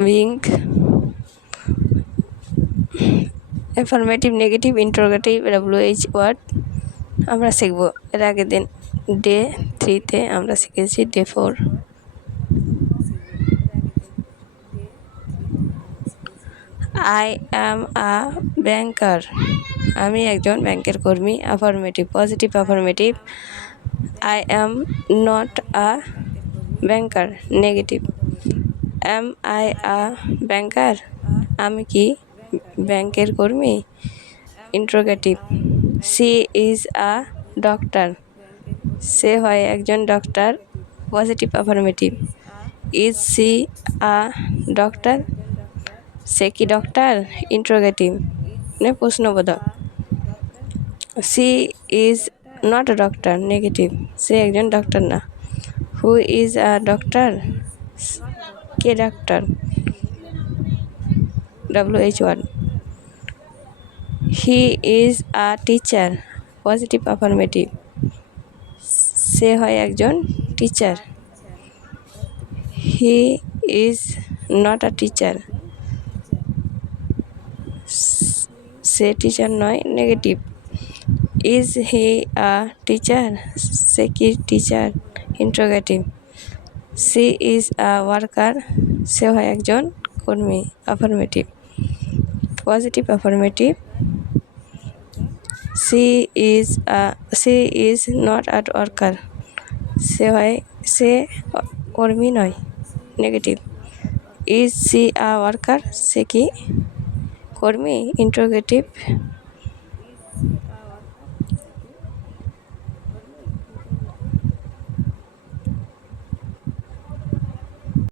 Being affirmative, negative, interrogative, WH word আমরা শিখব। এর আগের দিন ডে 3-তে আমরা শিখেছি ডে 4। আই অ্যাম আ ব্যাংকার, আমি একজন ব্যাংকের কর্মী। Affirmative, positive affirmative, I am not a banker. Negative, am I a banker, আমি কি ব্যাংকের কর্মী। Interrogative, she is a doctor, সে হয় একজন doctor. Positive affirmative, is she a doctor, সে কি ডক্টর। ইন্টারোগেটিভ মানে প্রশ্নবোধক, she is not a doctor. Negative, সে একজন ডক্টর না। হু ইজ আ ডক্টর, কে ডাক্তার। WH word, he is a teacher. Positive affirmative, সে হয় একজন টিচার। হি ইজ নট আ টিচার, সে টিচার নয়। Negative, is he a teacher, সে কি teacher. Interrogative, she is a worker, সে হয় একজন কর্মী। Affirmative, positive affirmative, she is not a worker, সে কর্মী নয়। Negative, is she a worker, সে কি কর্মী। ইন্টারোগেটিভ,